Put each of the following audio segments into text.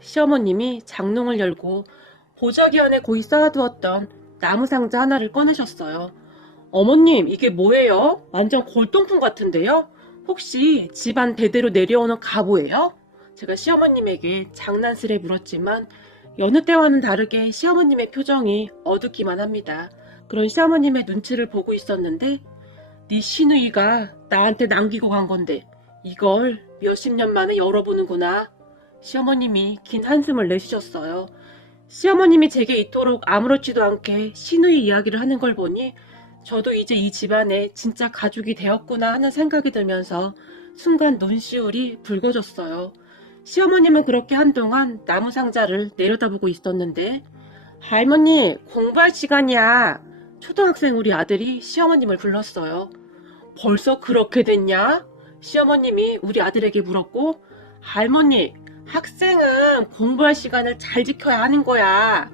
시어머님이 장롱을 열고 보자기 안에 고이 쌓아두었던 나무 상자 하나를 꺼내셨어요. 어머님, 이게 뭐예요? 완전 골동품 같은데요? 혹시 집안 대대로 내려오는 가보예요? 제가 시어머님에게 장난스레 물었지만 여느 때와는 다르게 시어머님의 표정이 어둡기만 합니다. 그런 시어머님의 눈치를 보고 있었는데 네 시누이가 나한테 남기고 간 건데 이걸 몇십 년 만에 열어보는구나. 시어머님이 긴 한숨을 내쉬셨어요. 시어머님이 제게 이토록 아무렇지도 않게 시누이 이야기를 하는 걸 보니 저도 이제 이 집안의 진짜 가족이 되었구나 하는 생각이 들면서 순간 눈시울이 붉어졌어요. 시어머님은 그렇게 한동안 나무 상자를 내려다보고 있었는데 할머니, 공부할 시간이야. 초등학생 우리 아들이 시어머님을 불렀어요. 벌써 그렇게 됐냐? 시어머님이 우리 아들에게 물었고, 할머니, 학생은 공부할 시간을 잘 지켜야 하는 거야.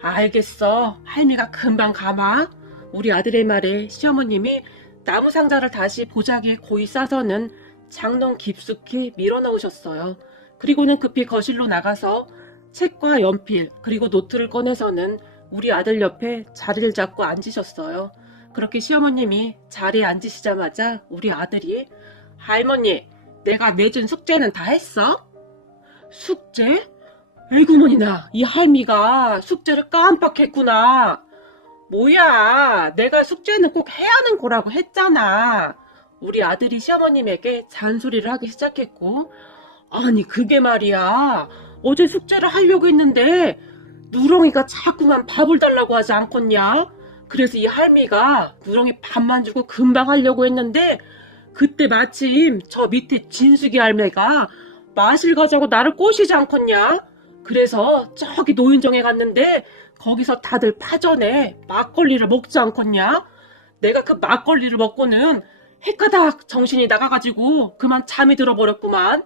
알겠어. 할미가 금방 가마. 우리 아들의 말에 시어머님이 나무 상자를 다시 보자기에 고이 싸서는 장롱 깊숙이 밀어넣으셨어요. 그리고는 급히 거실로 나가서 책과 연필 그리고 노트를 꺼내서는 우리 아들 옆에 자리를 잡고 앉으셨어요. 그렇게 시어머님이 자리에 앉으시자마자 우리 아들이 할머니, 내가 내준 숙제는 다 했어? 숙제? 에구머니나, 이 할미가 숙제를 깜빡했구나. 뭐야, 내가 숙제는 꼭 해야 하는 거라고 했잖아. 우리 아들이 시어머님에게 잔소리를 하기 시작했고, 아니 그게 말이야. 어제 숙제를 하려고 했는데 누렁이가 자꾸만 밥을 달라고 하지 않겠냐? 그래서 이 할미가 누렁이 밥만 주고 금방 하려고 했는데 그때 마침 저 밑에 진숙이 할매가 마실 가자고 나를 꼬시지 않겠냐? 그래서 저기 노인정에 갔는데 거기서 다들 파전에 막걸리를 먹지 않겠냐? 내가 그 막걸리를 먹고는 헷가닥 정신이 나가가지고 그만 잠이 들어버렸구만.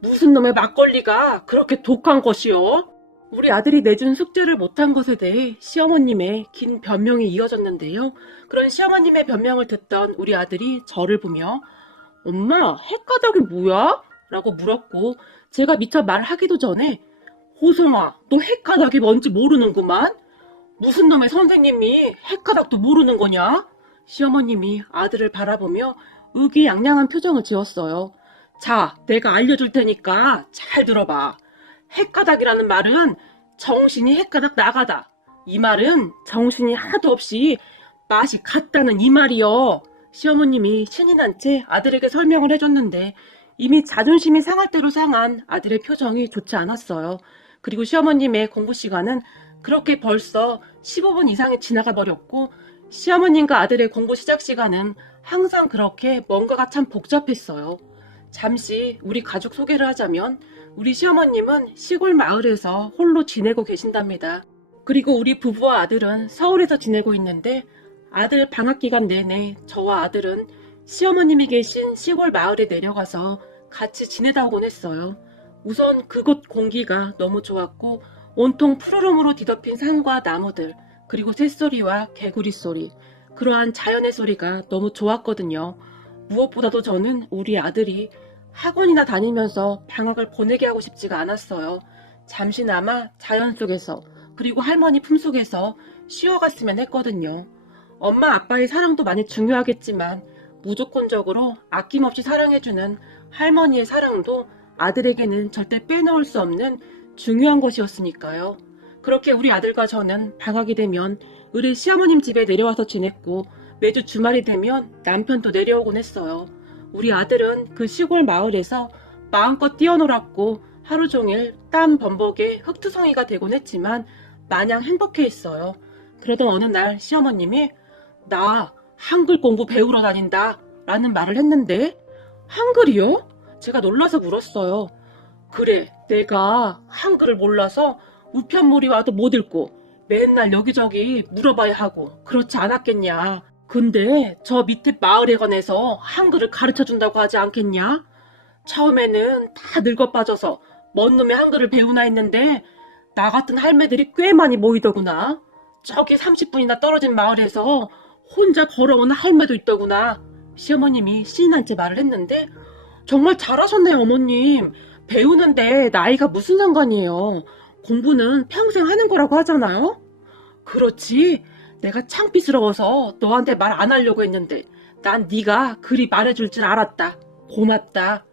무슨 놈의 막걸리가 그렇게 독한 것이요? 우리 아들이 내준 숙제를 못한 것에 대해 시어머님의 긴 변명이 이어졌는데요. 그런 시어머님의 변명을 듣던 우리 아들이 저를 보며 엄마, 헷가닥이 뭐야? 라고 물었고 제가 미처 말하기도 전에 호성아, 너 헷가닥이 뭔지 모르는구만? 무슨 놈의 선생님이 헷가닥도 모르는 거냐? 시어머님이 아들을 바라보며 의기양양한 표정을 지었어요. 자, 내가 알려줄 테니까 잘 들어봐. 헷가닥이라는 말은 정신이 헷가닥 나가다. 이 말은 정신이 하나도 없이 맛이 같다는 이 말이요. 시어머님이 신이 난 채 아들에게 설명을 해줬는데 이미 자존심이 상할 대로 상한 아들의 표정이 좋지 않았어요. 그리고 시어머님의 공부 시간은 그렇게 벌써 15분 이상이 지나가 버렸고 시어머님과 아들의 공부 시작 시간은 항상 그렇게 뭔가가 참 복잡했어요. 잠시 우리 가족 소개를 하자면 우리 시어머님은 시골 마을에서 홀로 지내고 계신답니다. 그리고 우리 부부와 아들은 서울에서 지내고 있는데 아들 방학 기간 내내 저와 아들은 시어머님이 계신 시골 마을에 내려가서 같이 지내다 오곤 했어요. 우선 그곳 공기가 너무 좋았고 온통 푸르름으로 뒤덮인 산과 나무들 그리고 새소리와 개구리 소리 그러한 자연의 소리가 너무 좋았거든요. 무엇보다도 저는 우리 아들이 학원이나 다니면서 방학을 보내게 하고 싶지가 않았어요. 잠시나마 자연 속에서 그리고 할머니 품속에서 쉬어갔으면 했거든요. 엄마 아빠의 사랑도 많이 중요하겠지만 무조건적으로 아낌없이 사랑해주는 할머니의 사랑도 아들에게는 절대 빼놓을 수 없는 중요한 것이었으니까요. 그렇게 우리 아들과 저는 방학이 되면 우리 시어머님 집에 내려와서 지냈고 매주 주말이 되면 남편도 내려오곤 했어요. 우리 아들은 그 시골 마을에서 마음껏 뛰어놀았고 하루 종일 땀 범벅에 흙투성이가 되곤 했지만 마냥 행복해했어요. 그러던 어느 날 시어머님이 나 한글 공부 배우러 다닌다 라는 말을 했는데 한글이요? 제가 놀라서 물었어요. 그래, 내가 한글을 몰라서 우편물이 와도 못 읽고 맨날 여기저기 물어봐야 하고 그렇지 않았겠냐. 근데 저 밑에 마을에 관해서 한글을 가르쳐준다고 하지 않겠냐? 처음에는 다 늙어 빠져서 뭔 놈의 한글을 배우나 했는데 나 같은 할매들이 꽤 많이 모이더구나. 저기 30분이나 떨어진 마을에서 혼자 걸어오는 할매도 있더구나. 시어머님이 신이 난 채 말을 했는데 정말 잘하셨네요, 어머님. 배우는데 나이가 무슨 상관이에요. 공부는 평생 하는 거라고 하잖아요. 그렇지. 내가 창피스러워서 너한테 말 안 하려고 했는데 난 네가 그리 말해줄 줄 알았다. 고맙다.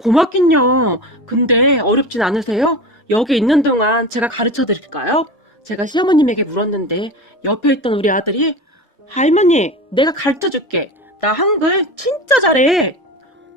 고맙긴요. 근데 어렵진 않으세요? 여기 있는 동안 제가 가르쳐 드릴까요? 제가 시어머님에게 물었는데 옆에 있던 우리 아들이 할머니, 내가 가르쳐 줄게. 나 한글 진짜 잘해.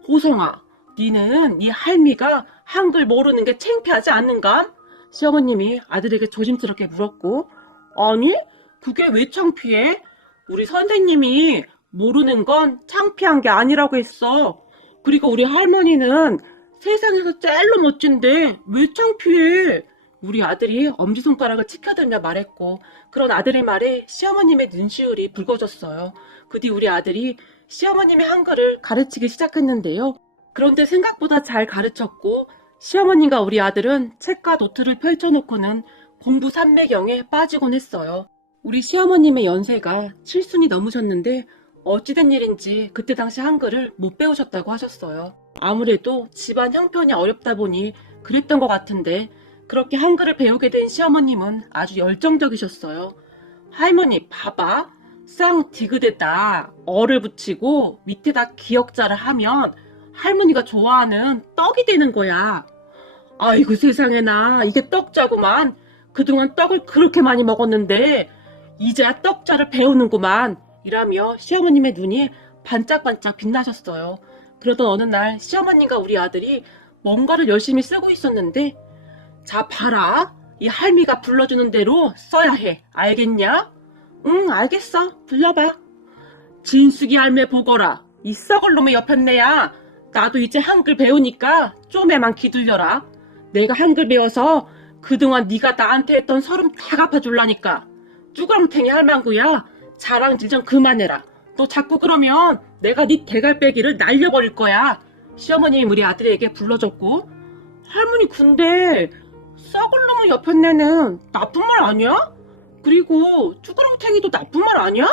호성아, 니는 네 할미가 한글 모르는 게 창피하지 않는가? 시어머님이 아들에게 조심스럽게 물었고, 아니, 그게 왜 창피해? 우리 선생님이 모르는 건 창피한 게 아니라고 했어. 그리고 우리 할머니는 세상에서 제일로 멋진데 왜 창피해? 우리 아들이 엄지손가락을 치켜들며 말했고, 그런 아들의 말에 시어머님의 눈시울이 붉어졌어요. 그 뒤 우리 아들이 시어머님의 한글을 가르치기 시작했는데요. 그런데 생각보다 잘 가르쳤고, 시어머님과 우리 아들은 책과 노트를 펼쳐놓고는 공부 삼매경에 빠지곤 했어요. 우리 시어머님의 연세가 7순이 넘으셨는데 어찌된 일인지 그때 당시 한글을 못 배우셨다고 하셨어요. 아무래도 집안 형편이 어렵다 보니 그랬던 것 같은데 그렇게 한글을 배우게 된 시어머님은 아주 열정적이셨어요. 할머니 봐봐. 쌍디귿에다 어를 붙이고 밑에다 기역자를 하면 할머니가 좋아하는 떡이 되는 거야. 아이고 세상에나 이게 떡자구만. 그동안 떡을 그렇게 많이 먹었는데 이제야 떡자를 배우는구만. 이라며 시어머님의 눈이 반짝반짝 빛나셨어요. 그러던 어느 날 시어머님과 우리 아들이 뭔가를 열심히 쓰고 있었는데 자 봐라. 이 할미가 불러주는 대로 써야 해. 알겠냐? 응 알겠어. 불러봐. 진숙이 할매 보거라. 이 썩을 놈의 여편네야. 나도 이제 한글 배우니까 좀에만 기둘려라. 내가 한글 배워서 그동안 네가 나한테 했던 서름 다 갚아줄라니까. 쭈그렁탱이 할망구야. 자랑질 좀 그만해라. 너 자꾸 그러면 내가 네 대갈배기를 날려버릴 거야. 시어머님이 우리 아들에게 불러줬고 할머니 근데 썩을 놈의 여편네는 나쁜 말 아니야? 그리고 쭈그렁탱이도 나쁜 말 아니야?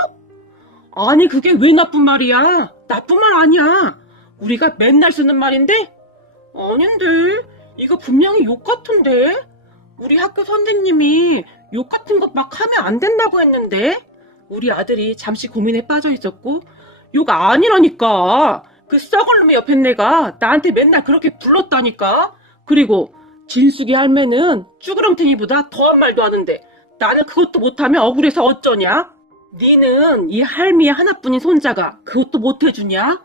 아니 그게 왜 나쁜 말이야? 나쁜 말 아니야. 우리가 맨날 쓰는 말인데? 아닌데 이거 분명히 욕 같은데? 우리 학교 선생님이 욕 같은 것 막 하면 안 된다고 했는데? 우리 아들이 잠시 고민에 빠져 있었고 욕 아니라니까. 그 썩을 놈의 옆에 내가 나한테 맨날 그렇게 불렀다니까. 그리고 진숙이 할매는 쭈그렁탱이보다 더한 말도 하는데 나는 그것도 못하면 억울해서 어쩌냐? 니는 이 할미의 하나뿐인 손자가 그것도 못해주냐?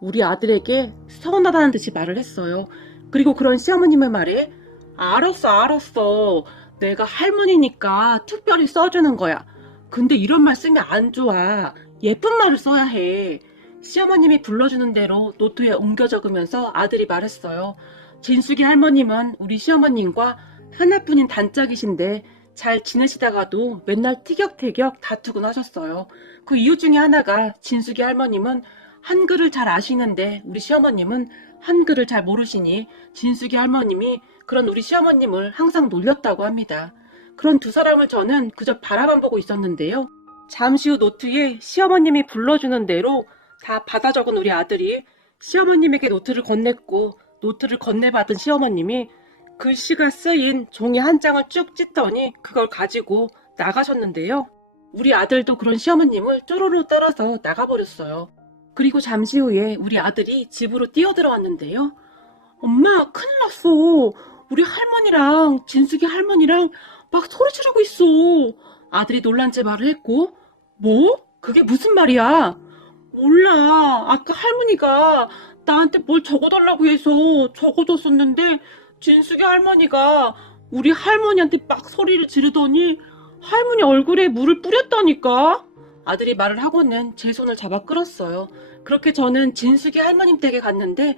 우리 아들에게 서운하다는 듯이 말을 했어요. 그리고 그런 시어머님의 말에 알았어. 내가 할머니니까 특별히 써주는 거야. 근데 이런 말 쓰면 안 좋아. 예쁜 말을 써야 해. 시어머님이 불러주는 대로 노트에 옮겨 적으면서 아들이 말했어요. 진숙이 할머님은 우리 시어머님과 하나뿐인 단짝이신데 잘 지내시다가도 맨날 티격태격 다투곤 하셨어요. 그 이유 중에 하나가 진숙이 할머님은 한글을 잘 아시는데 우리 시어머님은 한글을 잘 모르시니 진숙이 할머님이 그런 우리 시어머님을 항상 놀렸다고 합니다. 그런 두 사람을 저는 그저 바라만 보고 있었는데요. 잠시 후 노트에 시어머님이 불러주는 대로 다 받아 적은 우리 아들이 시어머님에게 노트를 건넸고 노트를 건네받은 시어머님이 글씨가 쓰인 종이 한 장을 쭉 찢더니 그걸 가지고 나가셨는데요. 우리 아들도 그런 시어머님을 쪼로로 떨어서 나가버렸어요. 그리고 잠시 후에 우리 아들이 집으로 뛰어들어왔는데요. 엄마 큰일 났어. 우리 할머니랑 진숙이 할머니랑 막 소리 지르고 있어. 아들이 놀란 채 말을 했고 뭐? 그게 무슨 말이야? 몰라. 아까 할머니가 나한테 뭘 적어달라고 해서 적어줬었는데 진숙이 할머니가 우리 할머니한테 막 소리를 지르더니 할머니 얼굴에 물을 뿌렸다니까. 아들이 말을 하고는 제 손을 잡아 끌었어요. 그렇게 저는 진숙이 할머님 댁에 갔는데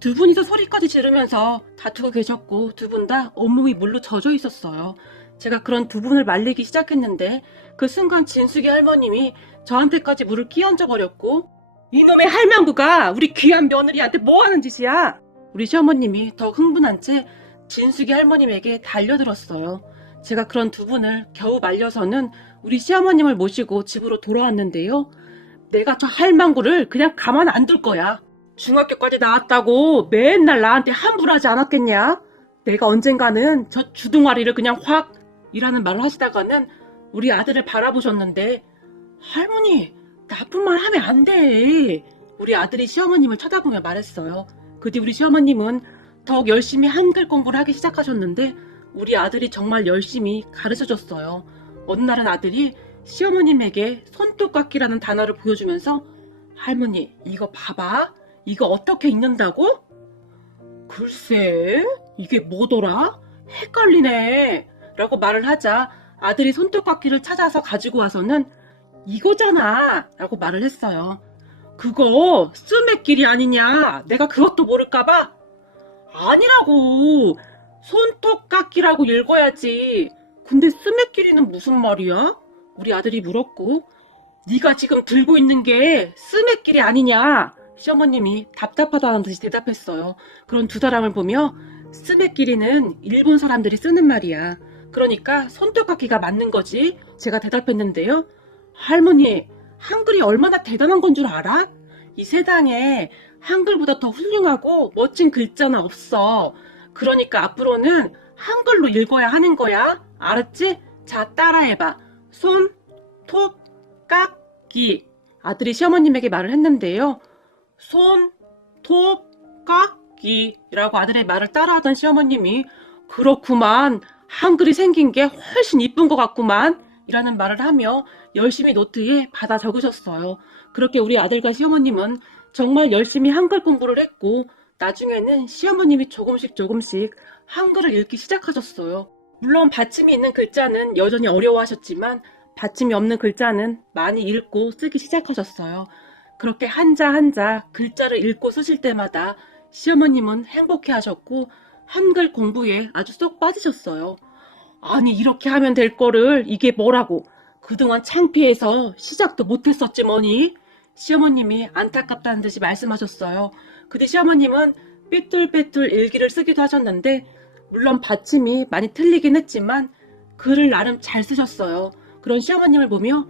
두 분이서 소리까지 지르면서 다투고 계셨고 두 분 다 온몸이 물로 젖어 있었어요. 제가 그런 두 분을 말리기 시작했는데 그 순간 진숙이 할머님이 저한테까지 물을 끼얹어 버렸고 이놈의 할망구가 우리 귀한 며느리한테 뭐하는 짓이야? 우리 시어머님이 더 흥분한 채 진숙이 할머님에게 달려들었어요. 제가 그런 두 분을 겨우 말려서는 우리 시어머님을 모시고 집으로 돌아왔는데요. 내가 저 할망구를 그냥 가만 안 둘 거야. 중학교까지 나왔다고 맨날 나한테 함부로하지 않았겠냐? 내가 언젠가는 저 주둥아리를 그냥 확 이라는 말을 하시다가는 우리 아들을 바라보셨는데 할머니 나쁜 말 하면 안 돼. 우리 아들이 시어머님을 쳐다보며 말했어요. 그 뒤 우리 시어머님은 더욱 열심히 한글 공부를 하기 시작하셨는데 우리 아들이 정말 열심히 가르쳐줬어요. 어느 날은 아들이 시어머님에게 손톱깎이라는 단어를 보여주면서 할머니 이거 봐봐. 이거 어떻게 읽는다고? 글쎄 이게 뭐더라? 헷갈리네 라고 말을 하자 아들이 손톱깎이를 찾아서 가지고 와서는 이거잖아 라고 말을 했어요. 그거 스매끼리 아니냐? 내가 그것도 모를까봐? 아니라고. 손톱깎이라고 읽어야지. 근데 스매끼리는 무슨 말이야? 우리 아들이 물었고 네가 지금 들고 있는 게 스매끼리 아니냐? 시어머님이 답답하다는 듯이 대답했어요. 그런 두 사람을 보며 스매끼리는 일본 사람들이 쓰는 말이야. 그러니까 손톱깎이가 맞는 거지. 제가 대답했는데요. 할머니, 한글이 얼마나 대단한 건 줄 알아? 이 세상에 한글보다 더 훌륭하고 멋진 글자는 없어. 그러니까 앞으로는 한글로 읽어야 하는 거야. 알았지? 자, 따라해봐. 손, 톱, 깎기. 아들이 시어머님에게 말을 했는데요. 손, 톱, 깎기라고 아들의 말을 따라하던 시어머님이 그렇구만. 한글이 생긴 게 훨씬 이쁜 것 같구만. 이라는 말을 하며 열심히 노트에 받아 적으셨어요. 그렇게 우리 아들과 시어머님은 정말 열심히 한글 공부를 했고 나중에는 시어머님이 조금씩 한글을 읽기 시작하셨어요. 물론 받침이 있는 글자는 여전히 어려워하셨지만 받침이 없는 글자는 많이 읽고 쓰기 시작하셨어요. 그렇게 한자 한자 글자를 읽고 쓰실 때마다 시어머님은 행복해하셨고 한글 공부에 아주 쏙 빠지셨어요. 아니 이렇게 하면 될 거를 이게 뭐라고 그동안 창피해서 시작도 못했었지 뭐니? 시어머님이 안타깝다는 듯이 말씀하셨어요. 그 뒤 시어머님은 삐뚤빼뚤 일기를 쓰기도 하셨는데 물론 받침이 많이 틀리긴 했지만 글을 나름 잘 쓰셨어요. 그런 시어머님을 보며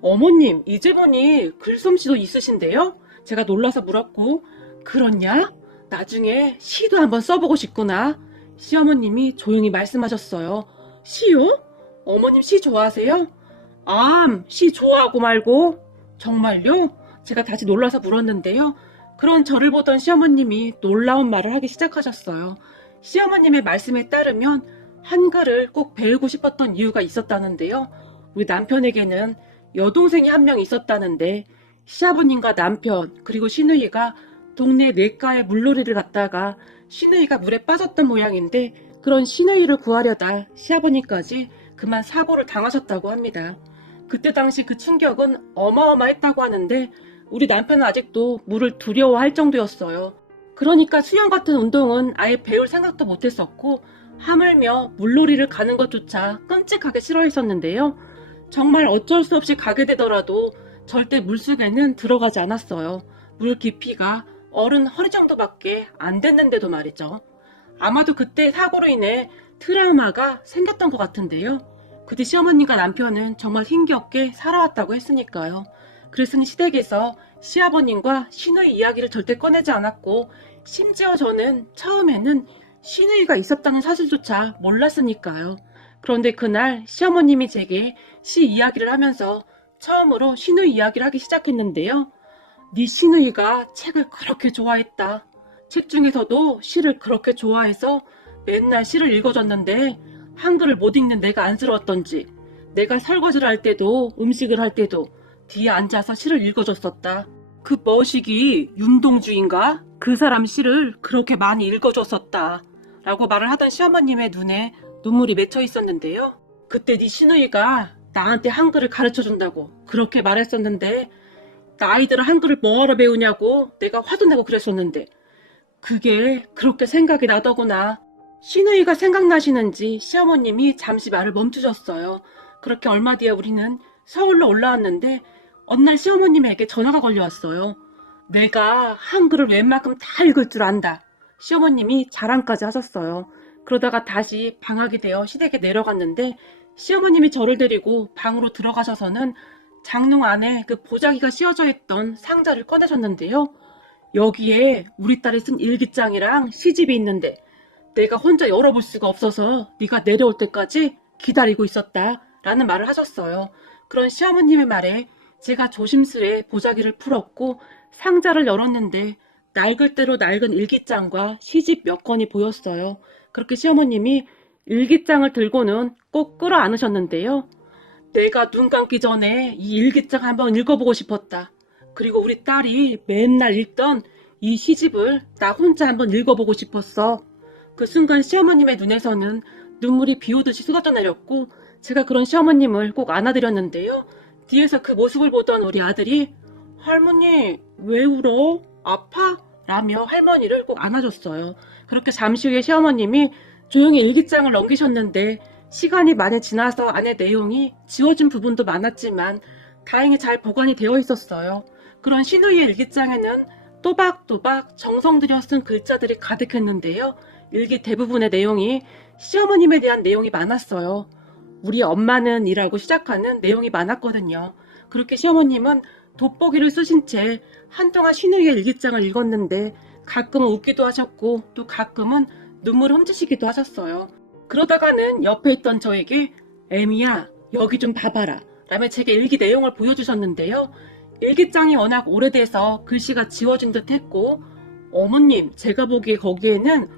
어머님 이제 보니 글솜씨도 있으신데요? 제가 놀라서 물었고 그렇냐? 나중에 시도 한번 써보고 싶구나. 시어머님이 조용히 말씀하셨어요. 시요? 어머님 시 좋아하세요? 시 좋아하고 말고 정말요? 제가 다시 놀라서 물었는데요. 그런 저를 보던 시어머님이 놀라운 말을 하기 시작하셨어요. 시어머님의 말씀에 따르면 한글을 꼭 배우고 싶었던 이유가 있었다는데요. 우리 남편에게는 여동생이 한 명 있었다는데 시아버님과 남편 그리고 시누이가 동네 냇가에 물놀이를 갔다가 시누이가 물에 빠졌던 모양인데 그런 시누이를 구하려다 시아버님까지 그만 사고를 당하셨다고 합니다. 그때 당시 그 충격은 어마어마했다고 하는데 우리 남편은 아직도 물을 두려워할 정도였어요. 그러니까 수영 같은 운동은 아예 배울 생각도 못했었고 하물며 물놀이를 가는 것조차 끔찍하게 싫어했었는데요. 정말 어쩔 수 없이 가게 되더라도 절대 물속에는 들어가지 않았어요. 물 깊이가 어른 허리 정도밖에 안 됐는데도 말이죠. 아마도 그때 사고로 인해 트라우마가 생겼던 것 같은데요. 그 뒤 시어머님과 남편은 정말 힘겹게 살아왔다고 했으니까요. 그랬으니 시댁에서 시아버님과 시누이 이야기를 절대 꺼내지 않았고 심지어 저는 처음에는 시누이가 있었다는 사실조차 몰랐으니까요. 그런데 그날 시어머님이 제게 시 이야기를 하면서 처음으로 시누이 이야기를 하기 시작했는데요. 네 시누이가 책을 그렇게 좋아했다. 책 중에서도 시를 그렇게 좋아해서 맨날 시를 읽어줬는데 한글을 못 읽는 내가 안쓰러웠던지 내가 설거지를 할 때도 음식을 할 때도 뒤에 앉아서 시를 읽어줬었다. 그 머시기 윤동주인가? 그 사람 시를 그렇게 많이 읽어줬었다. 라고 말을 하던 시어머님의 눈에 눈물이 맺혀 있었는데요. 그때 네 시누이가 나한테 한글을 가르쳐준다고 그렇게 말했었는데 아이들은 한글을 뭐하러 배우냐고 내가 화도 내고 그랬었는데 그게 그렇게 생각이 나더구나. 시누이가 생각나시는지 시어머님이 잠시 말을 멈추셨어요. 그렇게 얼마 뒤에 우리는 서울로 올라왔는데 어느 날 시어머님에게 전화가 걸려왔어요. 내가 한글을 웬만큼 다 읽을 줄 안다. 시어머님이 자랑까지 하셨어요. 그러다가 다시 방학이 되어 시댁에 내려갔는데 시어머님이 저를 데리고 방으로 들어가셔서는 장롱 안에 그 보자기가 씌워져 있던 상자를 꺼내셨는데요. 여기에 우리 딸이 쓴 일기장이랑 시집이 있는데 내가 혼자 열어볼 수가 없어서 네가 내려올 때까지 기다리고 있었다 라는 말을 하셨어요. 그런 시어머님의 말에 제가 조심스레 보자기를 풀었고 상자를 열었는데 낡을 대로 낡은 일기장과 시집 몇 권이 보였어요. 그렇게 시어머님이 일기장을 들고는 꼭 끌어안으셨는데요. 내가 눈 감기 전에 이 일기장 한번 읽어보고 싶었다. 그리고 우리 딸이 맨날 읽던 이 시집을 나 혼자 한번 읽어보고 싶었어. 그 순간 시어머님의 눈에서는 눈물이 비 오듯이 쏟아져 내렸고 제가 그런 시어머님을 꼭 안아드렸는데요. 뒤에서 그 모습을 보던 우리 아들이 할머니 왜 울어? 아파? 라며 할머니를 꼭 안아줬어요. 그렇게 잠시 후에 시어머님이 조용히 일기장을 넘기셨는데 시간이 많이 지나서 안에 내용이 지워진 부분도 많았지만 다행히 잘 보관이 되어 있었어요. 그런 신우이의 일기장에는 또박또박 정성 들여 쓴 글자들이 가득했는데요. 일기 대부분의 내용이 시어머님에 대한 내용이 많았어요. 우리 엄마는 이라고 시작하는 내용이 많았거든요. 그렇게 시어머님은 돋보기를 쓰신 채 한동안 신우이의 일기장을 읽었는데 가끔은 웃기도 하셨고 또 가끔은 눈물을 훔치시기도 하셨어요. 그러다가는 옆에 있던 저에게 애미야 여기 좀 봐봐라 라며 제게 일기 내용을 보여주셨는데요. 일기장이 워낙 오래돼서 글씨가 지워진 듯 했고 어머님 제가 보기에 거기에는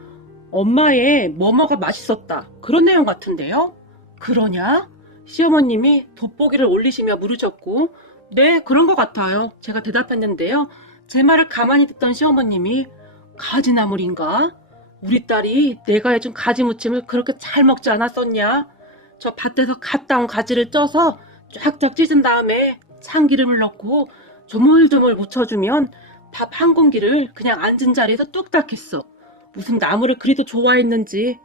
엄마의 뭐뭐가 맛있었다 그런 내용 같은데요. 그러냐? 시어머님이 돋보기를 올리시며 물으셨고 네 그런 것 같아요. 제가 대답했는데요. 제 말을 가만히 듣던 시어머님이 가지나물인가? 우리 딸이 내가 해준 가지 무침을 그렇게 잘 먹지 않았었냐? 저 밭에서 갓 따온 가지를 쪄서 쫙쫙 찢은 다음에 참기름을 넣고 조물조물 묻혀주면 밥 한 공기를 그냥 앉은 자리에서 뚝딱 했어. 무슨 나물을 그리도 좋아했는지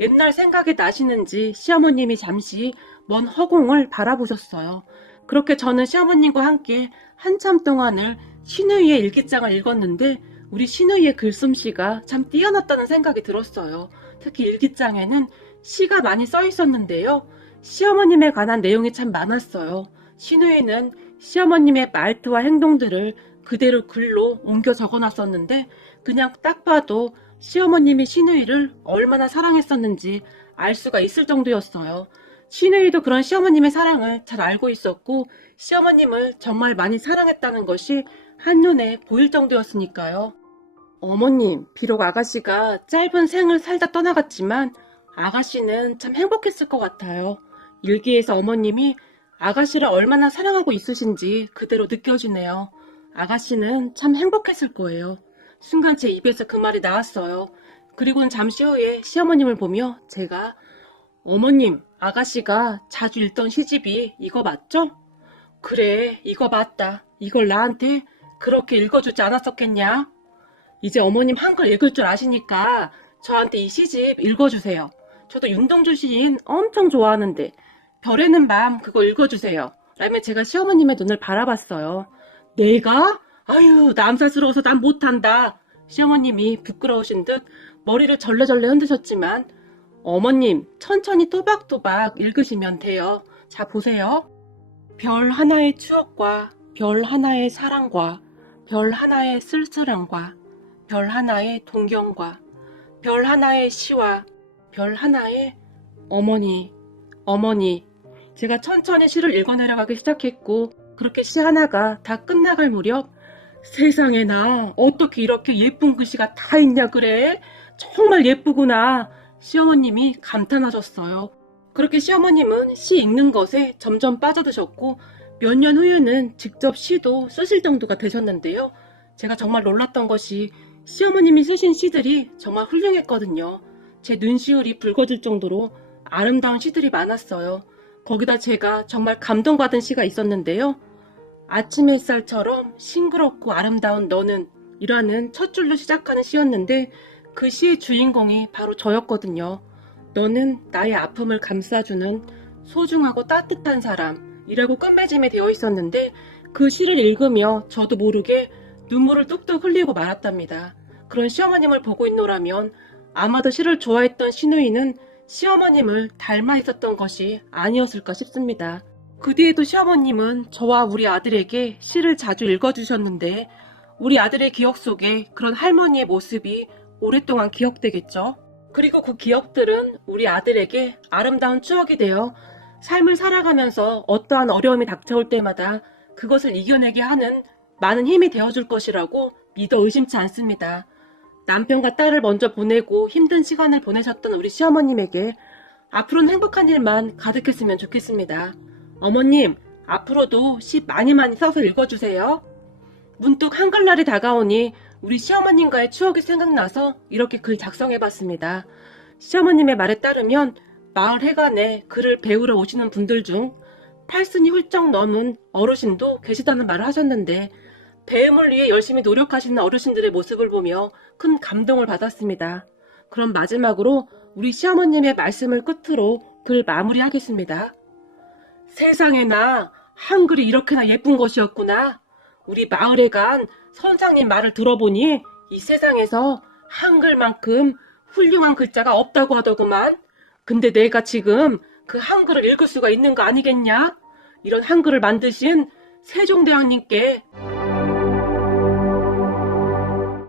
옛날 생각이 나시는지 시어머님이 잠시 먼 허공을 바라보셨어요. 그렇게 저는 시어머님과 함께 한참 동안을 신우이의 일기장을 읽었는데 우리 신우이의 글솜씨가 참 뛰어났다는 생각이 들었어요. 특히 일기장에는 시가 많이 써 있었는데요. 시어머님에 관한 내용이 참 많았어요. 신우이는 시어머님의 말투와 행동들을 그대로 글로 옮겨 적어놨었는데 그냥 딱 봐도 시어머님이 신우이를 얼마나 사랑했었는지 알 수가 있을 정도였어요. 신우이도 그런 시어머님의 사랑을 잘 알고 있었고 시어머님을 정말 많이 사랑했다는 것이 한눈에 보일 정도였으니까요. 어머님, 비록 아가씨가 짧은 생을 살다 떠나갔지만 아가씨는 참 행복했을 것 같아요. 일기에서 어머님이 아가씨를 얼마나 사랑하고 있으신지 그대로 느껴지네요. 아가씨는 참 행복했을 거예요. 순간 제 입에서 그 말이 나왔어요. 그리고는 잠시 후에 시어머님을 보며 제가 어머님, 아가씨가 자주 읽던 시집이 이거 맞죠? 그래, 이거 맞다. 이걸 나한테 그렇게 읽어주지 않았었겠냐? 이제 어머님 한글 읽을 줄 아시니까 저한테 이 시집 읽어주세요. 저도 윤동주 시인 엄청 좋아하는데 별에는 밤 그거 읽어주세요. 라며 제가 시어머님의 눈을 바라봤어요. 내가? 아유 남사스러워서 난 못한다. 시어머님이 부끄러우신 듯 머리를 절레절레 흔드셨지만 어머님 천천히 또박또박 읽으시면 돼요. 자 보세요. 별 하나의 추억과 별 하나의 사랑과 별 하나의 쓸쓸함과 별 하나의 동경과 별 하나의 시와 별 하나의 어머니, 어머니. 제가 천천히 시를 읽어내려가기 시작했고 그렇게 시 하나가 다 끝나갈 무렵 세상에 나 어떻게 이렇게 예쁜 글씨가 다 있냐 그래? 정말 예쁘구나. 시어머님이 감탄하셨어요. 그렇게 시어머님은 시 읽는 것에 점점 빠져드셨고 몇 년 후에는 직접 시도 쓰실 정도가 되셨는데요. 제가 정말 놀랐던 것이 시어머님이 쓰신 시들이 정말 훌륭했거든요. 제 눈시울이 붉어질 정도로 아름다운 시들이 많았어요. 거기다 제가 정말 감동받은 시가 있었는데요. 아침 햇살처럼 싱그럽고 아름다운 너는 이라는 첫 줄로 시작하는 시였는데 그 시의 주인공이 바로 저였거든요. 너는 나의 아픔을 감싸주는 소중하고 따뜻한 사람이라고 끝맺음에 되어 있었는데 그 시를 읽으며 저도 모르게 눈물을 뚝뚝 흘리고 말았답니다. 그런 시어머님을 보고 있노라면 아마도 시를 좋아했던 신우이는 시어머님을 닮아 있었던 것이 아니었을까 싶습니다. 그 뒤에도 시어머님은 저와 우리 아들에게 시를 자주 읽어주셨는데 우리 아들의 기억 속에 그런 할머니의 모습이 오랫동안 기억되겠죠. 그리고 그 기억들은 우리 아들에게 아름다운 추억이 되어 삶을 살아가면서 어떠한 어려움이 닥쳐올 때마다 그것을 이겨내게 하는 많은 힘이 되어줄 것이라고 믿어 의심치 않습니다. 남편과 딸을 먼저 보내고 힘든 시간을 보내셨던 우리 시어머님에게 앞으로는 행복한 일만 가득했으면 좋겠습니다. 어머님, 앞으로도 시 많이 써서 읽어주세요. 문득 한글날이 다가오니 우리 시어머님과의 추억이 생각나서 이렇게 글 작성해봤습니다. 시어머님의 말에 따르면 마을 회관에 글을 배우러 오시는 분들 중 8순이 훌쩍 넘은 어르신도 계시다는 말을 하셨는데 배움을 위해 열심히 노력하시는 어르신들의 모습을 보며 큰 감동을 받았습니다. 그럼 마지막으로 우리 시어머님의 말씀을 끝으로 글 마무리하겠습니다. 세상에나 한글이 이렇게나 예쁜 것이었구나. 우리 마을에 간 선장님 말을 들어보니 이 세상에서 한글만큼 훌륭한 글자가 없다고 하더구만. 근데 내가 지금 그 한글을 읽을 수가 있는 거 아니겠냐? 이런 한글을 만드신 세종대왕님께